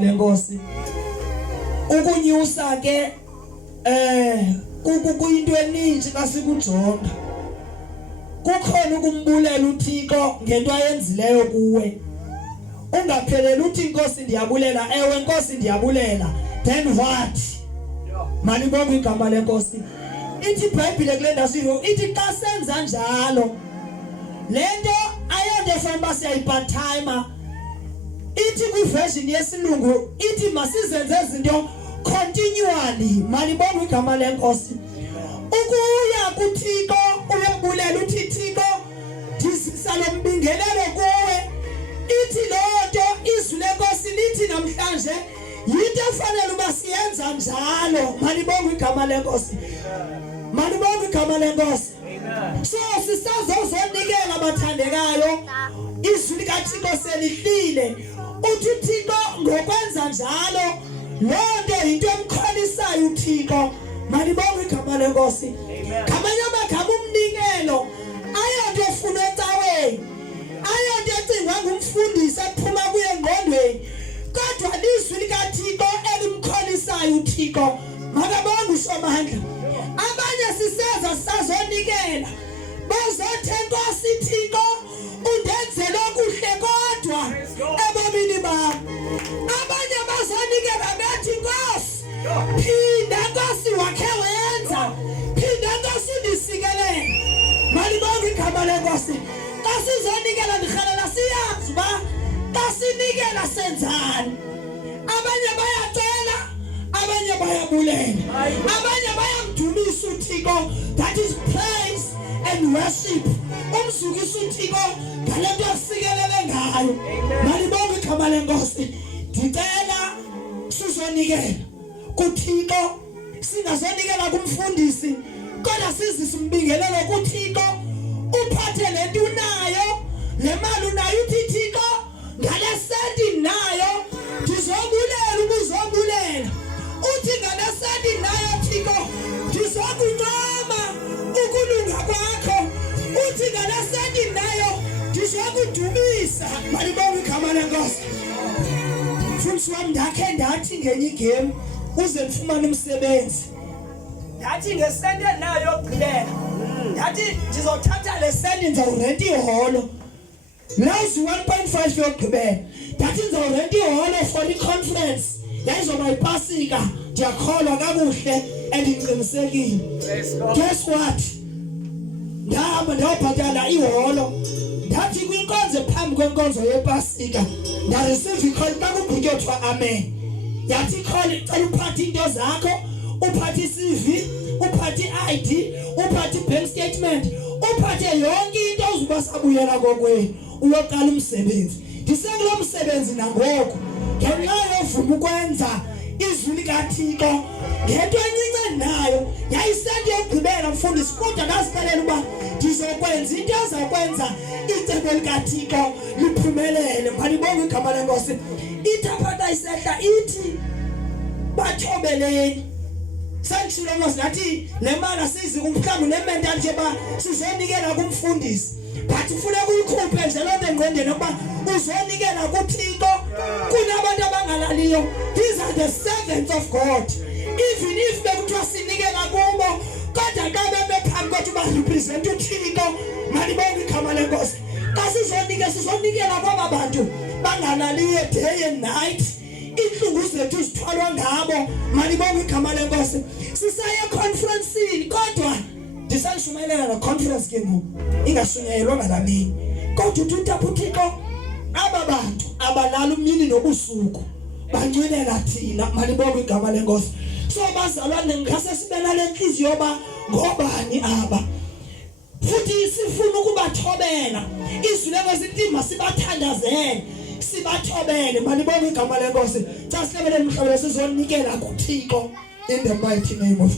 lenkosi ukunyusa ke kuyinto eningi kasikujonga kukhona ukumbulela uThixo ngento ayenzileyo kuwe ungapheleli uthi inkosi ndiyabulela ewe inkosi ndiyabulela then what malibonga igama lenkosi ithi iBhayibhile kule ndasiyo ithi xa senza njalo lento ayonto efana siyayi-part timer ithi kwiversion yesilungu ithi masizenze izinto continually malibonga igama lenkosi ukuya kuThixo uyabulela uthi Thixo ndisisa lombingelelo kuwe ithi lonto izwi lenkosi lithi namhlanje yinto efanele uba siyenza njalo malibonga igama lenkosi malibonga igama lenkosi so sisazozonikela abathandekayo izwi likaThixo selihlile uthi uThixo ngokwenza njalo lonto yinto emkholisayo uThixo malibonga igama lenkosi ngamanye amagama umnikelo ayonto efuna ecaweni ayonto ecingwa ngumfundisi ephuma kuye engqondweni kodwa izwi likaThixo elimkholisayo uThixo makabonga uSomandla abanye siseza sisazonikela bazothi enkosi Thixo undenzele okuhle kodwa ebomini bami abanye bazonikela bethi Nkosi phinda Nkosi wakhe wenza phinda Nkosi ndisikelele malibonga igama lenkosi xa sizonikela ndikhalela siyazi uba xa sinikela senzani abanye bayacela abanye bayabulela abanye bayamdumisa uThixo that is praise and worship umzukisa uThixo ngalento asikelele ngayo malibonga igama lenkosi ndicela sizonikela kuThixo singazonikela kumfundisi kodwa sizise umbingelelo kuThixo uphathe lento unayo le mali unayo uthi Thixo ngale senti nayo ndizobulela ubuzobulela uthi ngale senti nayo Thixo ndizokuncoma ukulunga kwakho uthi ngale senti nayo ndizokudumisa malibonga igama lenkosi mfundisi wami ndakhe ndathi ngenye igame uze ndifumane umsebenzi ndathi ngesenti nayo yokugqilela ndathi ndizothatha le senti ndizawurenta iholo lawuzi 1.5 yokugqibela ndathi ndizawurenta iholo for i-conference yayizoba yipasika ndiyakholwa kakuhle andingqinisekile guess what ndahamba ndayobhatala iholo ndathi kwinkonzo phambi kwenkonzo yepasika ndareceive ikholi kakugqityothiwa amen yathi ikholi cela uphathe into zakho uphathe i-CV uphathe i-ID uphathe i-bank statement uphathe yonke into ozuba sabuyela kokwenu uyoqala umsebenzi ndisekulo msebenzi nangoku ngenxa yovuma ukwenza izwi likaThixo ngento encinci nayo yayisenti yokugqibela mfundisi kodwa ndazixelela uba ndizokwenza into ezakwenza icebo likaThixo liphumelele malibonga igama lenkosi ithaphatha isehla ithi bathobeleni sengishilo mos nathi le mali asizi kumhlawumbe nemental nje ba sizonikela kumfundisi but ufuna ukuyikhuphe nje lonto engqondweni ukuba uzonikela kuThixo kunabantu abangalaliyo these are the servants of God even if bekuthiwa sinikela kubo kodwa xa bephambi kwethu barepresent uThixo malibonga igama lenkosi xa sizonikela kwaba bantu bangalaliyo day and night inhlungu zethu sithwalwa ngabo malibonga igama lenkosi sisaye conference kodwa ndisanishumayela na conference ke ngoku ingashunyayelwa ngamini kodwa uthutapha uThixo aba bantu abalala umini nobusuku bancwelela thina malibonga igama lenkosi so bazalwane ngase sibe nale nhliziyo ba ngobani aba futhi sifuna ukubathobela izwi lenkosi lithi masibathandazele sibathobele malibonga igama lenkosi xa sihlabele emhlabeni sizonikela kuThixo in the mighty name of